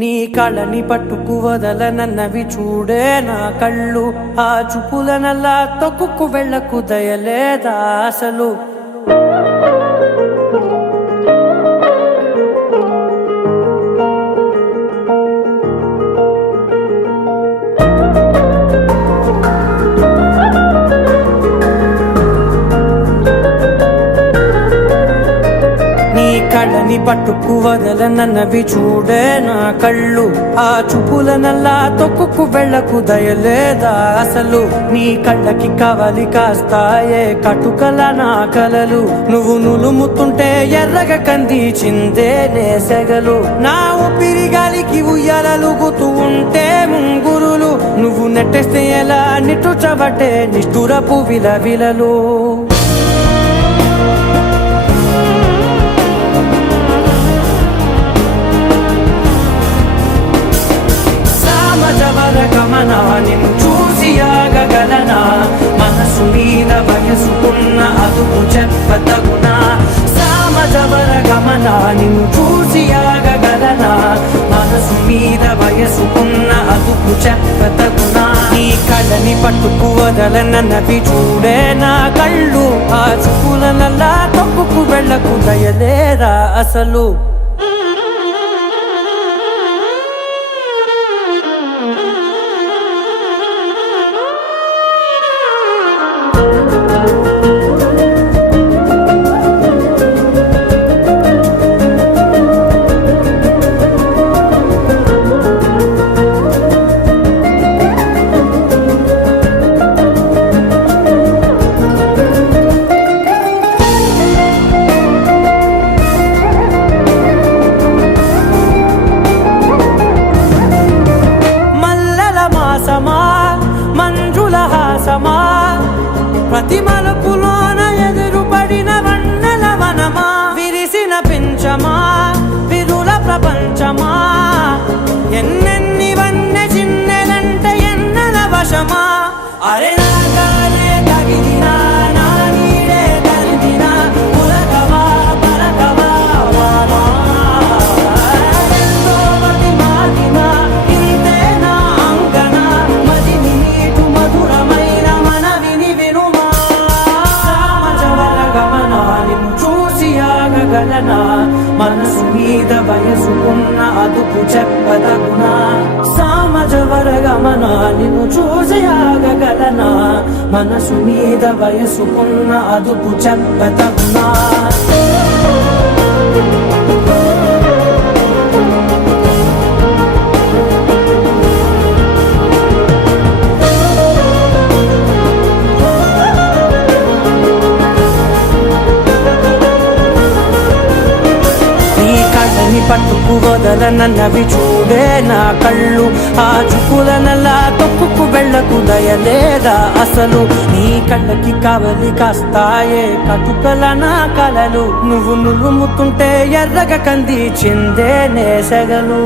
నీ కళ్ళని పట్టుకు వదలనన్నవి చూడే నా కళ్ళు, ఆ చూపులనల్లా తొక్కుకు వెళ్ళకు దయలేదా అసలు. కళ్ళని పట్టుకు వదలనన్నవి చూడే నా కళ్ళు, ఆ చూపులనల్లా తొక్కుకు వెళ్ళకు దయలేదా అసలు. నీ కళ్ళకి కవలి కాస్తాయే కటుకల నా కలలు, నువ్వు నులుముతుంటే ఎర్రగ కందిచిందే నేసెగలు. నా ఊపిరి గాలికి ఉయ్యాలలుగుతూ ఉంటే ముంగురులు, నువ్వు నెట్టేస్తే ఎలా నిట్టుచబట్టే నిష్ఠురపు విలవిలలు. నిన్ను చూసి ఆగగలనా, మనసు మీద వయసుకున్న అదుపు చెప్పతగునా. సామజవర గమన నిన్ను చూసి ఆగగలనా, మనసు మీద వయసుకున్న అదుపు చెప్పతగునా. నీ కళ్ళని పట్టుకు వదలనన్నవి చూడే నా కళ్ళు, ఆ చూపులనల్లా తొక్కుకు వెళ్ళకు దయలేదా అసలు. మంజుల హాసమా, ప్రతి మలుపులోన ఎదురుపడిన వన్నెల వనమా, విరిసిన పించమా విరుల ప్రపంచమా, ఎన్నెన్ని వన్నె చిన్నెలంటే ఎన్నెల వశమా. అరే నాగాలే తగిలినా నా నీడే తరిమినా, పులకవా పలకవా వామా, ఎంతో మతి మాటినా ఇంతే నా అంగన, మదిని నీటు మధురమైన మనవిని వినుమా. సామజవర గమన నిన్ను చూసి ఆగగలనా, మనసు మీద వయసుకున్న అదుపు చెప్పదగునా. సామజవర గమన నిన్ను చూసి ఆగగలనా, మనసు మీద వయసుకున్న అదుపు చెప్పదగునా. పట్టుకు వదలనన్నవి చూడే నా కళ్ళు, ఆ చూపులనల్లా తొక్కుకు వెళ్ళకు దయలేదా అసలు. నీ కళ్ళకి కవలి కాస్తాయే కటుకల నా కలలు, నువ్వు నులుముతుంటే ఎర్రగ కందిచిందే నేసెగలు.